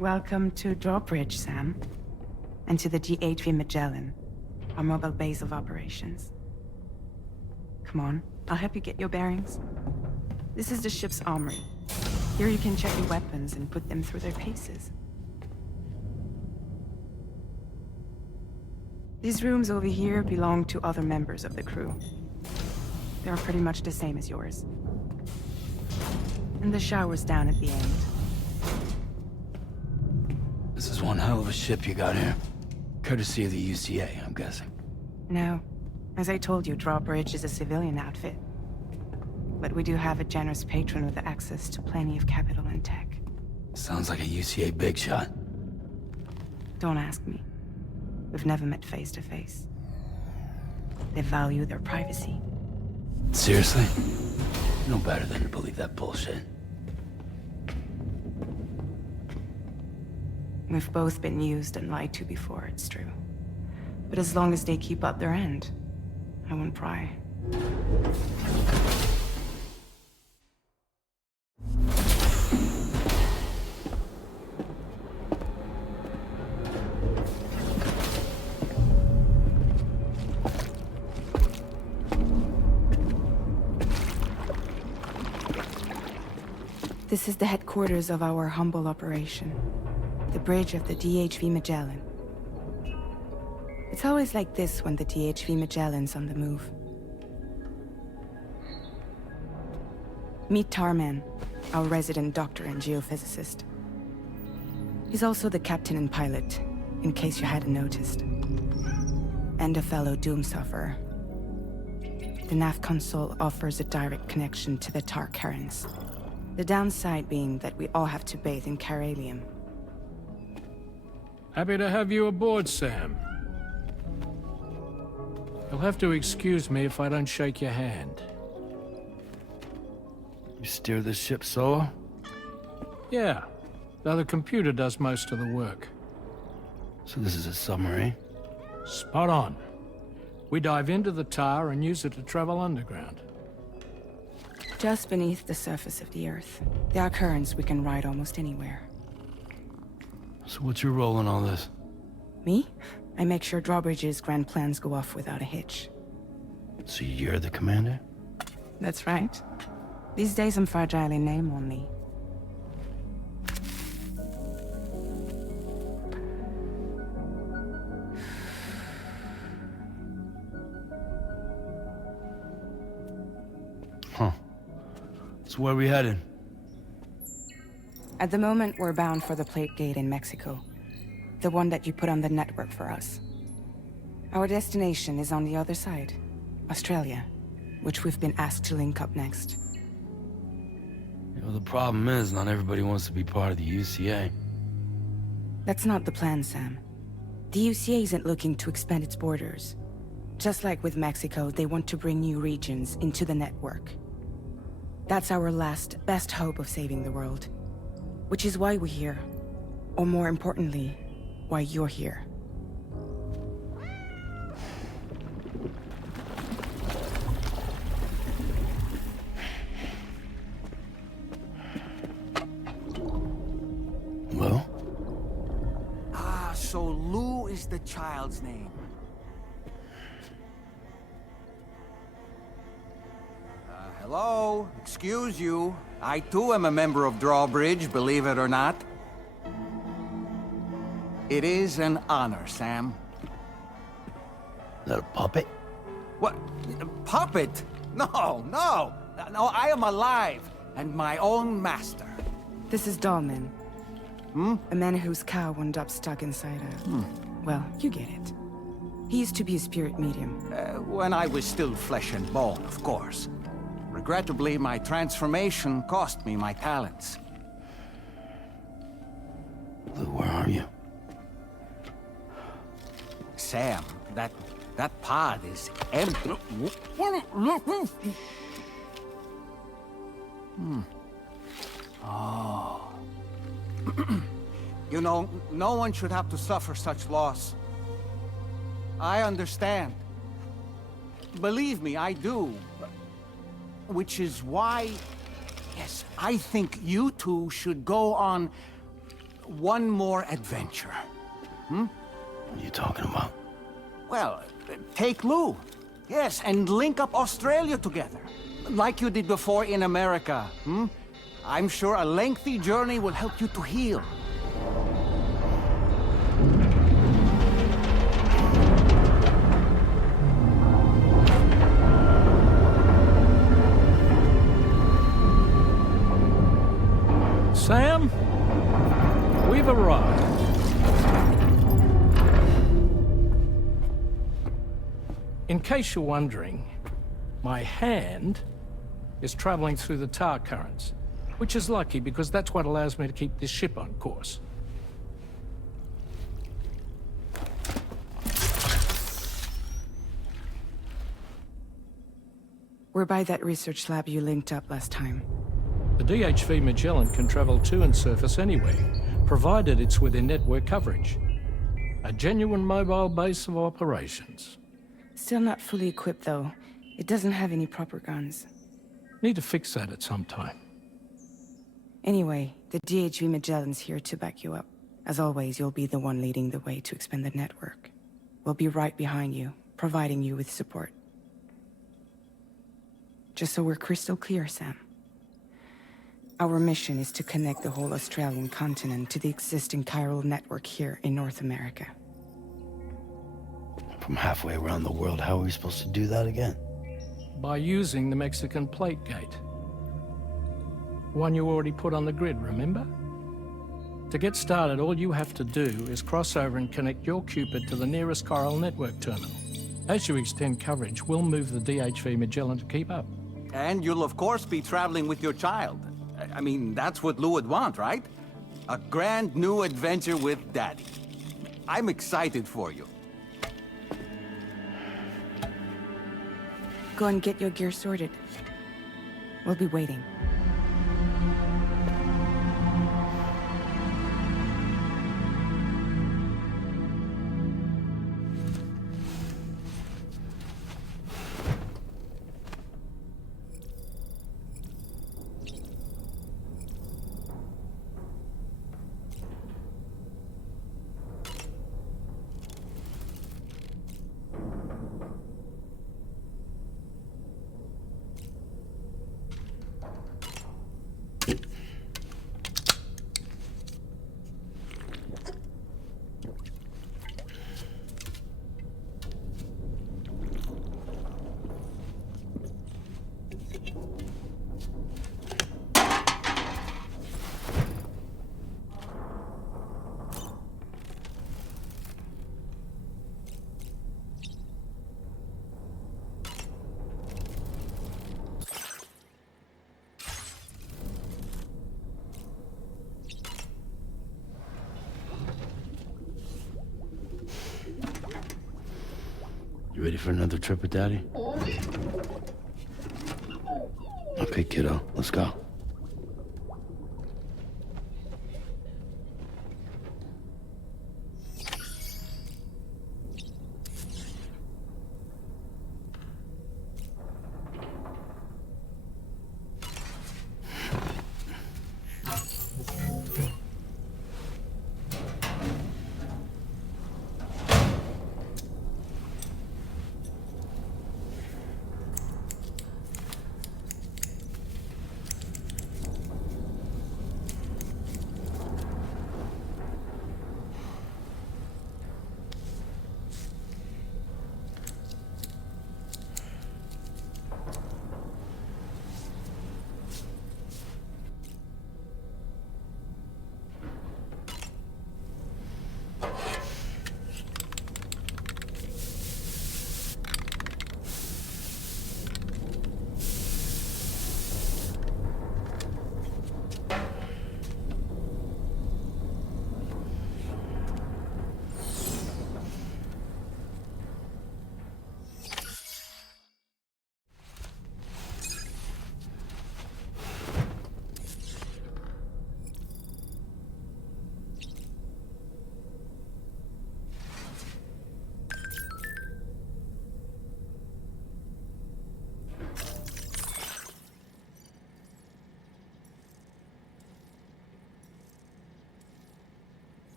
Welcome to Drawbridge, Sam. And to the DHV Magellan, our mobile base of operations. Come on, I'll help you get your bearings. This is the ship's armory. Here you can check your weapons and put them through their paces. These rooms over here belong to other members of the crew. They're pretty much the same as yours. And the shower's down at the end. This is one hell of a ship you got here. Courtesy of the UCA, I'm guessing. No. As I told you, Drawbridge is a civilian outfit. But we do have a generous patron with access to plenty of capital and tech. Sounds like a UCA big shot. Don't ask me. We've never met face to face. They value their privacy. Seriously? No better than to believe that bullshit. We've both been used and lied to before, it's true. But as long as they keep up their end, I won't pry. This is the headquarters of our humble operation. The bridge of the DHV Magellan. It's always like this when the DHV Magellan's on the move. Meet Tarman, our resident doctor and geophysicist. He's also the captain and pilot, in case you hadn't noticed. And a fellow doom sufferer. The nav console offers a direct connection to the tar currents. The downside being that we all have to bathe in caralium. Happy to have you aboard, Sam. You'll have to excuse me if I don't shake your hand. You steer this ship solo? Yeah, though the computer does most of the work. So this is a submarine? Spot on. We dive into the tar and use it to travel underground. Just beneath the surface of the Earth, there are currents we can ride almost anywhere. So what's your role in all this? Me? I make sure Drawbridge's grand plans go off without a hitch. So you're the commander? That's right. These days I'm fragile in name only. Huh. So where are we headed? At the moment, we're bound for the Plate Gate in Mexico. The one that you put on the network for us. Our destination is on the other side, Australia, which we've been asked to link up next. You know, the problem is, not everybody wants to be part of the UCA. That's not the plan, Sam. The UCA isn't looking to expand its borders. Just like with Mexico, they want to bring new regions into the network. That's our last, best hope of saving the world. Which is why we're here. Or more importantly, why you're here. Well? So Lou is the child's name. Hello? Excuse you. I too am a member of Drawbridge, believe it or not. It is an honor, Sam. Is that a puppet? What? A puppet? No, no! No, I am alive, and my own master. This is Dahlman. A man whose cow wound up stuck inside a... Well, you get it. He used to be a spirit medium. When I was still flesh and bone, of course. Regrettably, my transformation cost me my talents. Lou, where are you? Sam, that pod is empty. Oh. You know, no one should have to suffer such loss. I understand. Believe me, I do. Which is why, yes, I think you two should go on one more adventure. What are you talking about? Well, take Lou. Yes, and link up Australia together. Like you did before in America, I'm sure a lengthy journey will help you to heal. Sam, we've arrived. In case you're wondering, my hand is traveling through the tar currents, which is lucky because that's what allows me to keep this ship on course. We're by that research lab you linked up last time. The DHV Magellan can travel to and surface anywhere, provided it's within network coverage. A genuine mobile base of operations. Still not fully equipped, though. It doesn't have any proper guns. Need to fix that at some time. Anyway, the DHV Magellan's here to back you up. As always, you'll be the one leading the way to expand the network. We'll be right behind you, providing you with support. Just so we're crystal clear, Sam. Our mission is to connect the whole Australian continent to the existing chiral network here in North America. From halfway around the world, how are we supposed to do that again? By using the Mexican plate gate. One you already put on the grid, remember? To get started, all you have to do is cross over and connect your Cupid to the nearest chiral network terminal. As you extend coverage, we'll move the DHV Magellan to keep up. And you'll of course be traveling with your child. I mean, that's what Lou would want, right? A grand new adventure with Daddy. I'm excited for you. Go and get your gear sorted. We'll be waiting. You ready for another trip with Daddy? Okay, kiddo, let's go.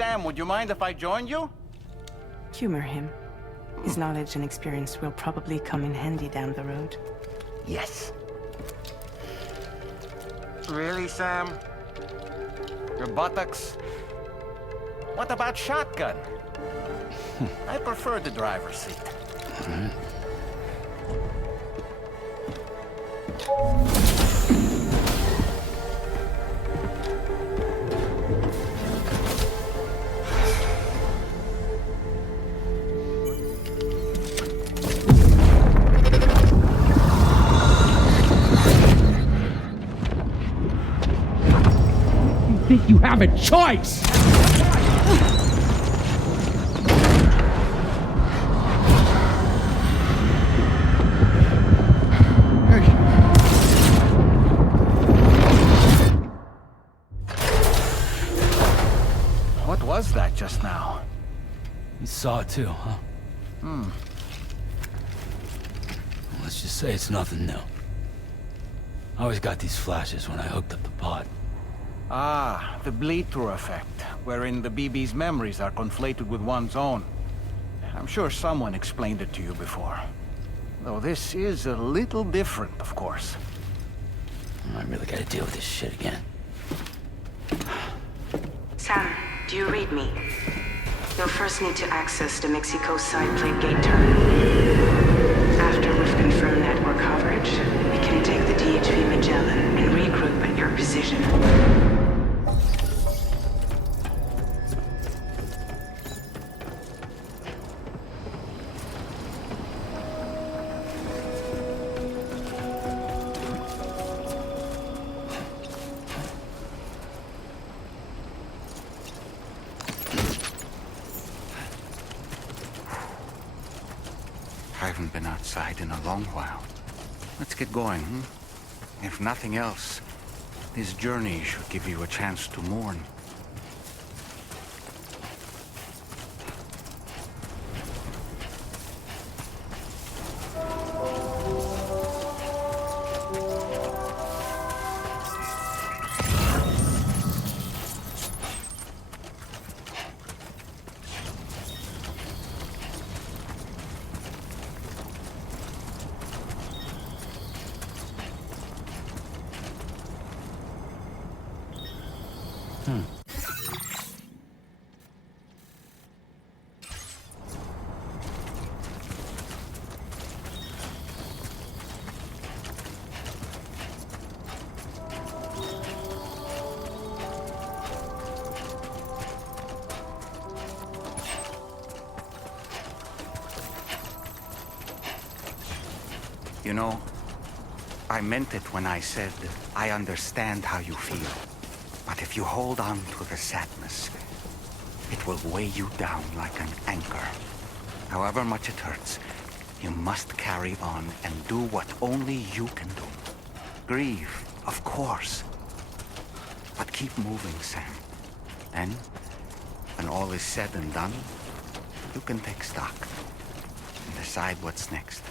Sam, would you mind if I joined you? Humor him. His knowledge and experience will probably come in handy down the road. Yes. Really, Sam? Your buttocks? What about shotgun? I prefer the driver's seat. Think you have a choice? What was that just now? You saw it too, huh? Let's just say it's nothing new. I always got these flashes when I hooked up the pod. Ah, the bleed-through effect, wherein the BB's memories are conflated with one's own. I'm sure someone explained it to you before. Though this is a little different, of course. I really gotta deal with this shit again. Sam, do you read me? You'll first need to access the Mexico side plate gate terminal. After we've confirmed network coverage, we can take the DHV Magellan and regroup at your position. I haven't been outside in a long while. Let's get going, If nothing else, this journey should give you a chance to mourn. You know, I meant it when I said I understand how you feel. But if you hold on to the sadness, it will weigh you down like an anchor. However much it hurts, you must carry on and do what only you can do. Grieve, of course. But keep moving, Sam. And when all is said and done, you can take stock and decide what's next.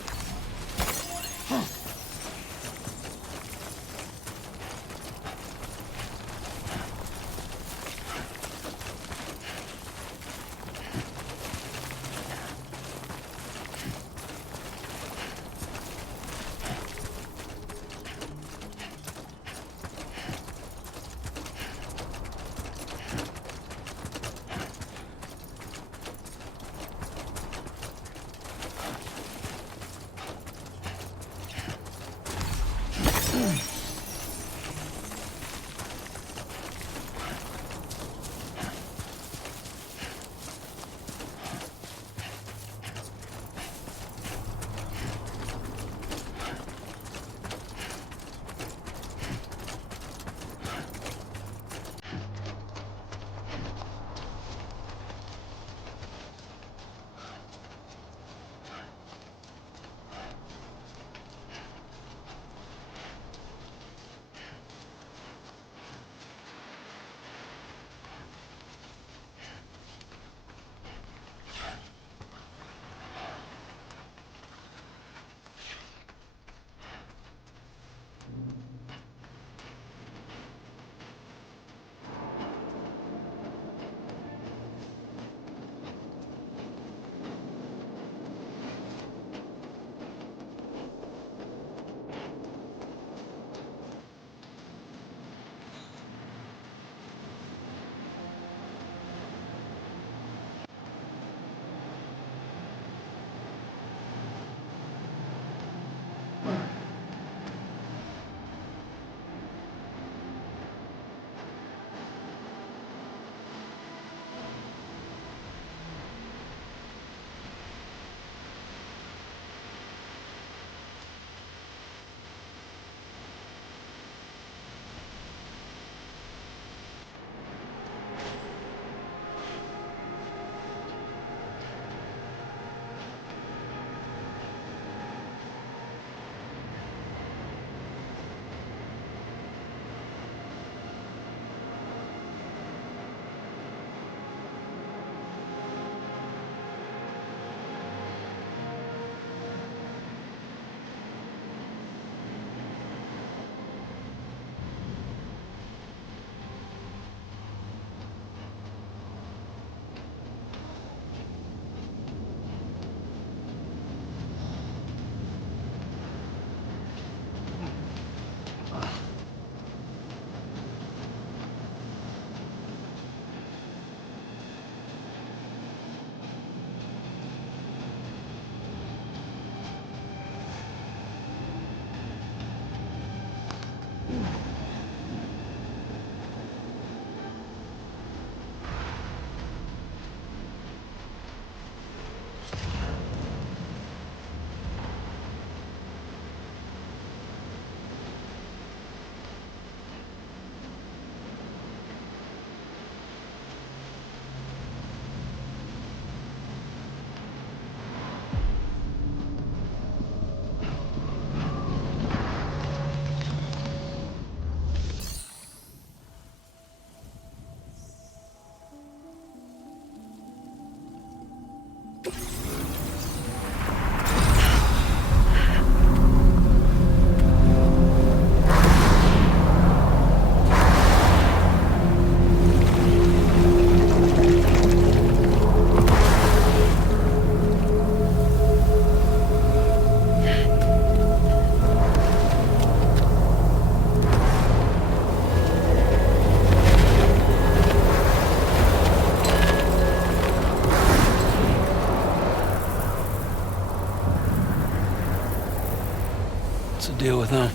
deal with them?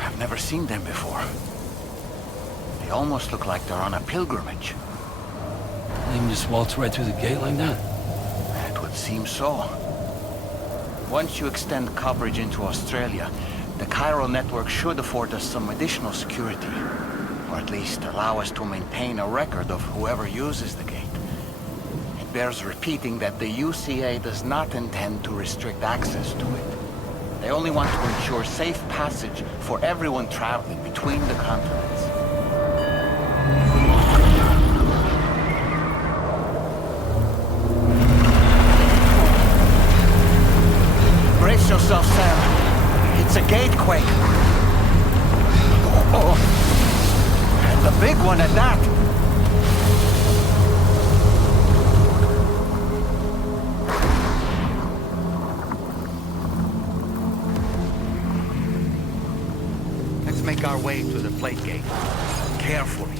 I've never seen them before. They almost look like they're on a pilgrimage. They can just waltz right through the gate like that? It would seem so. Once you extend coverage into Australia, the chiral network should afford us some additional security. Or at least allow us to maintain a record of whoever uses the gate. It bears repeating that the UCA does not intend to restrict access to it. They only want to ensure safe passage for everyone traveling between the continents. Brace yourself, Sam. It's a gatequake. Oh, and a big one at that. Let's make our way to the plate gate. Carefully.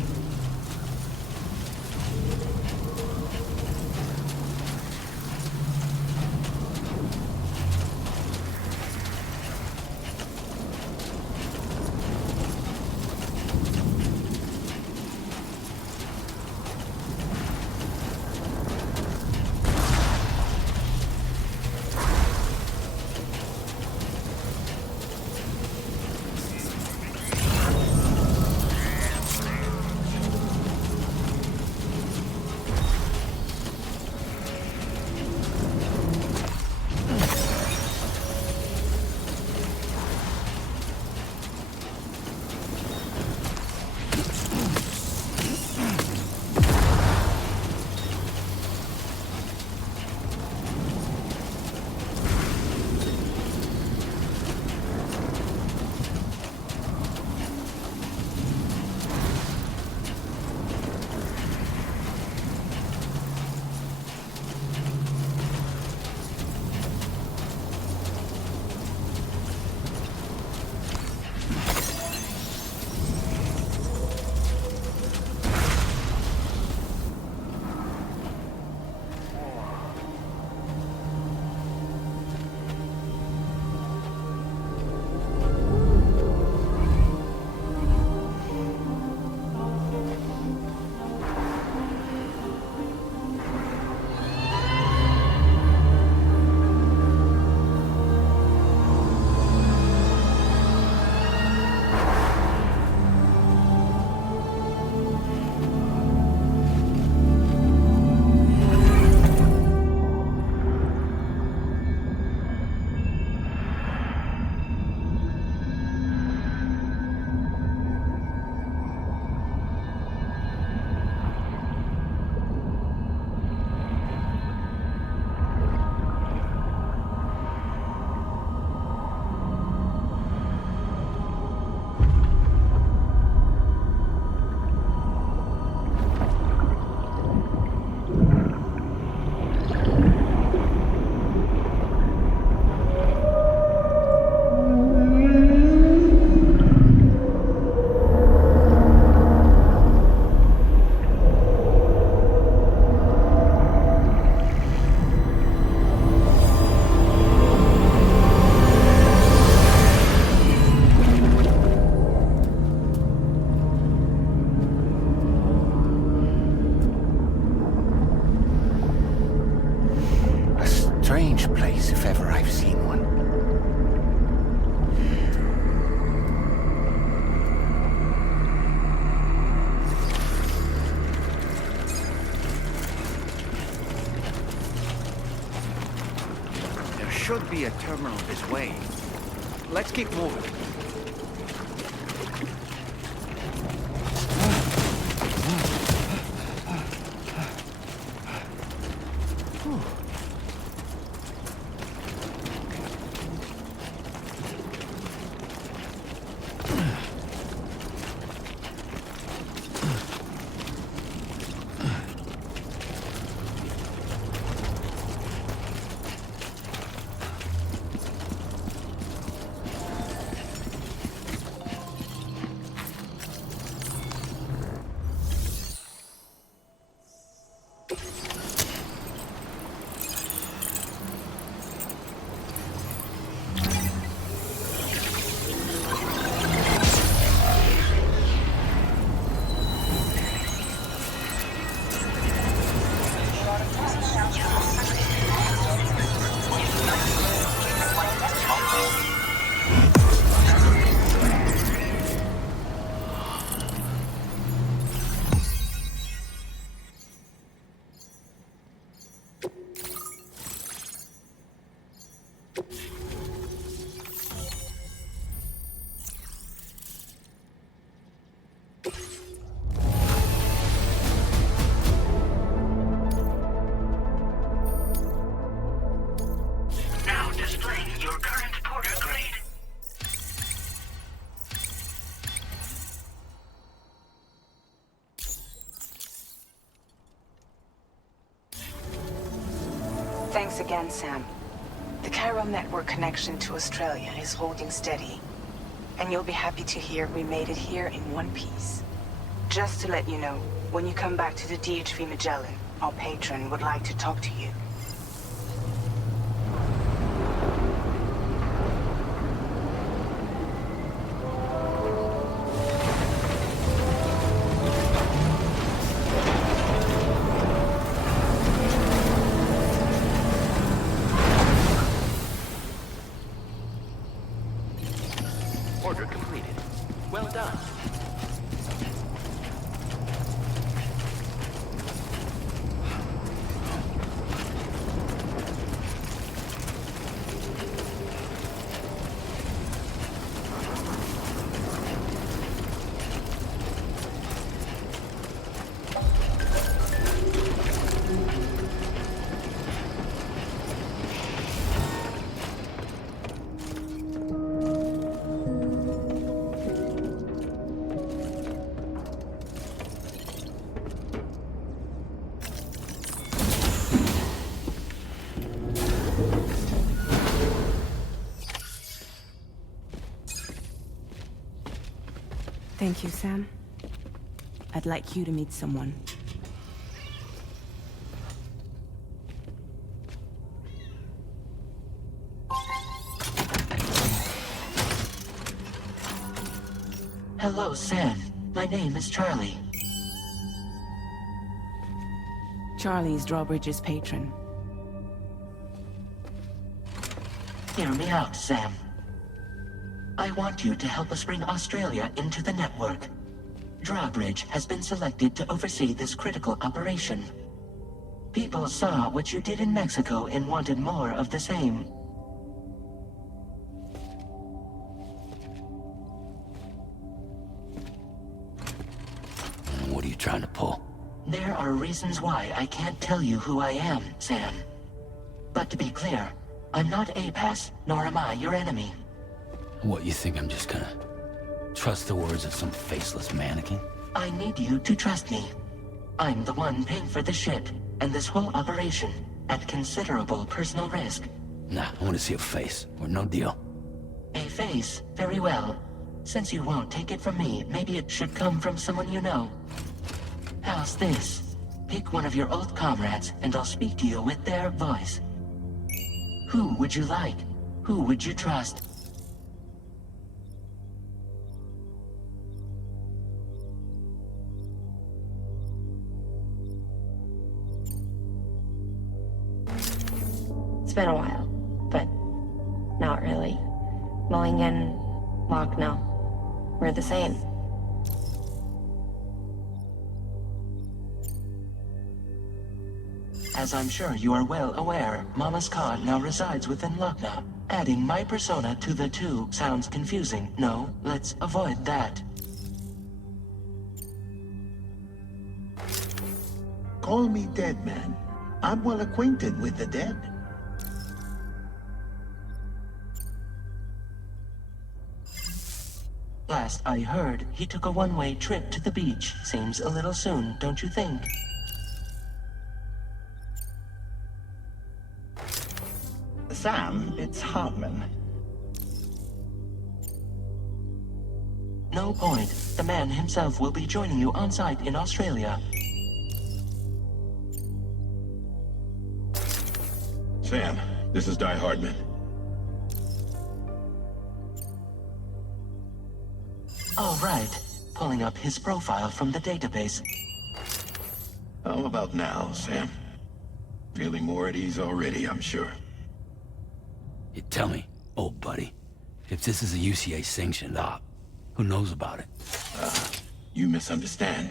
Strange place, if ever I've seen one. There should be a terminal this way. Let's keep moving. Thanks again, Sam. The chiral network connection to Australia is holding steady. And you'll be happy to hear we made it here in one piece. Just to let you know, when you come back to the DHV Magellan, our patron would like to talk to you. Order completed. Well done. Thank you, Sam. I'd like you to meet someone. Hello, Sam. My name is Charlie. Charlie's Drawbridge's patron. Hear me out, Sam. I want you to help us bring Australia into the network. Drawbridge has been selected to oversee this critical operation. People saw what you did in Mexico and wanted more of the same. What are you trying to pull? There are reasons why I can't tell you who I am, Sam. But to be clear, I'm not APAS, nor am I your enemy. What, you think I'm just gonna trust the words of some faceless mannequin? I need you to trust me. I'm the one paying for the ship, and this whole operation, at considerable personal risk. Nah, I want to see a face, or no deal. A face? Very well. Since you won't take it from me, maybe it should come from someone you know. How's this? Pick one of your old comrades, and I'll speak to you with their voice. Who would you like? Who would you trust? It's been a while, but not really. Mulligan, Locke, no. We're the same. As I'm sure you are well aware, Mama's Khan now resides within Lucknow. Adding my persona to the two sounds confusing. No, let's avoid that. Call me dead man. I'm well acquainted with the dead. Last I heard, he took a one-way trip to the beach. Seems a little soon, don't you think? Sam, it's Hartman. No point. The man himself will be joining you on site in Australia. Sam, this is Di Hardman. All right. Pulling up his profile from the database. How about now, Sam? Feeling more at ease already, I'm sure. You tell me, old buddy, if this is a UCA-sanctioned op, who knows about it? You misunderstand.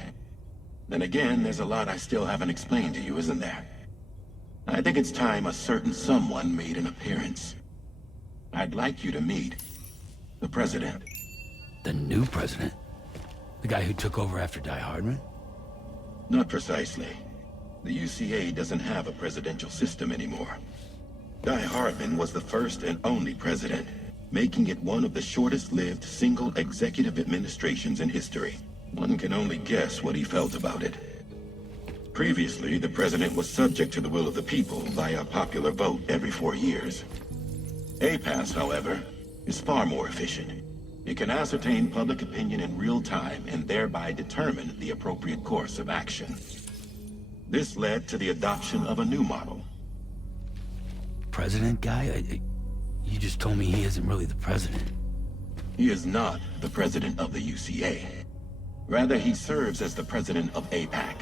Then again, there's a lot I still haven't explained to you, isn't there? I think it's time a certain someone made an appearance. I'd like you to meet the President. The new president? The guy who took over after Di Hardman? Not precisely. The UCA doesn't have a presidential system anymore. Di Hardman was the first and only president, making it one of the shortest-lived single executive administrations in history. One can only guess what he felt about it. Previously, the president was subject to the will of the people via popular vote every 4 years. APAS, however, is far more efficient. It can ascertain public opinion in real time and thereby determine the appropriate course of action. This led to the adoption of a new model. President guy? You just told me he isn't really the president. He is not the president of the UCA. Rather, he serves as the president of APAC.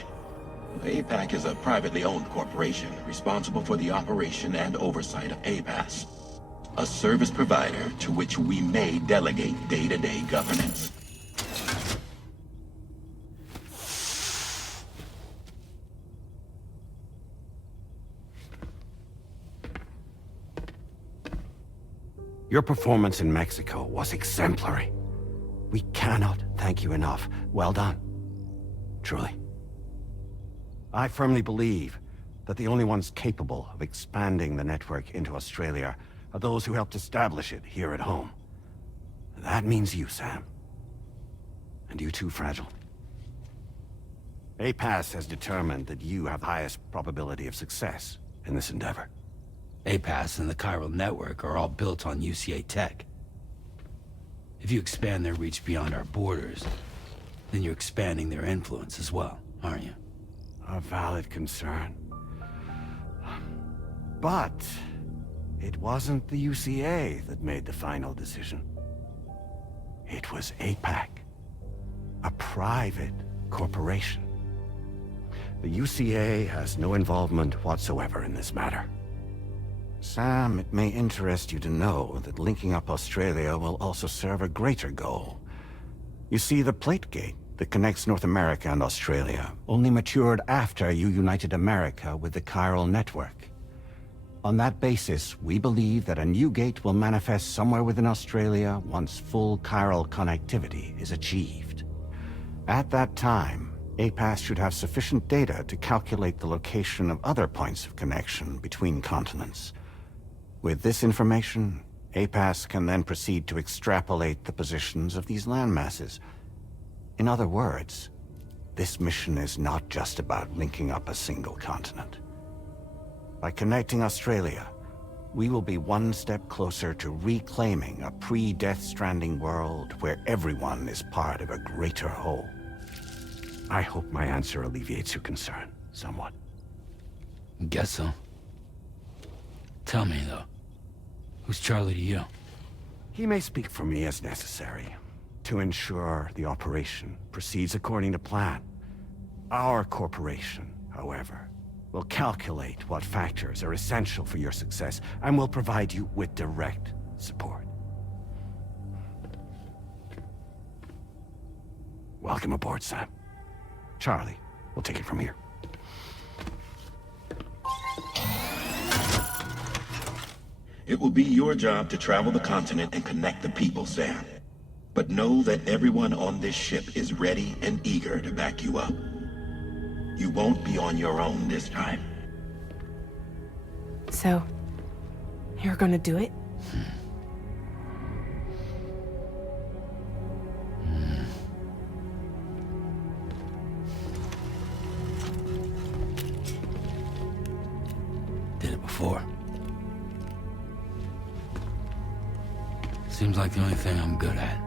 APAC is a privately owned corporation responsible for the operation and oversight of APAS, a service provider to which we may delegate day-to-day governance. Your performance in Mexico was exemplary. We cannot thank you enough. Well done. Truly. I firmly believe that the only ones capable of expanding the network into Australia are those who helped establish it here at home. That means you, Sam. And you too, Fragile. APAS has determined that you have the highest probability of success in this endeavor. APAS and the chiral network are all built on UCA tech. If you expand their reach beyond our borders, then you're expanding their influence as well, aren't you? A valid concern. But it wasn't the UCA that made the final decision. It was APAC, a private corporation. The UCA has no involvement whatsoever in this matter. Sam, it may interest you to know that linking up Australia will also serve a greater goal. You see, the plate gate that connects North America and Australia only matured after you united America with the chiral network. On that basis, we believe that a new gate will manifest somewhere within Australia once full chiral connectivity is achieved. At that time, APAS should have sufficient data to calculate the location of other points of connection between continents. With this information, APAS can then proceed to extrapolate the positions of these landmasses. In other words, this mission is not just about linking up a single continent. By connecting Australia, we will be one step closer to reclaiming a pre-Death Stranding world where everyone is part of a greater whole. I hope my answer alleviates your concern somewhat. Guess so. Tell me, though. Who's Charlie to you? He may speak for me as necessary, to ensure the operation proceeds according to plan. Our corporation, however, will calculate what factors are essential for your success, and will provide you with direct support. Welcome aboard, Sam. Charlie, we'll take it from here. It will be your job to travel the continent and connect the people, Sam. But know that everyone on this ship is ready and eager to back you up. You won't be on your own this time. So, you're gonna do it? Did it before. Seems like the only thing I'm good at.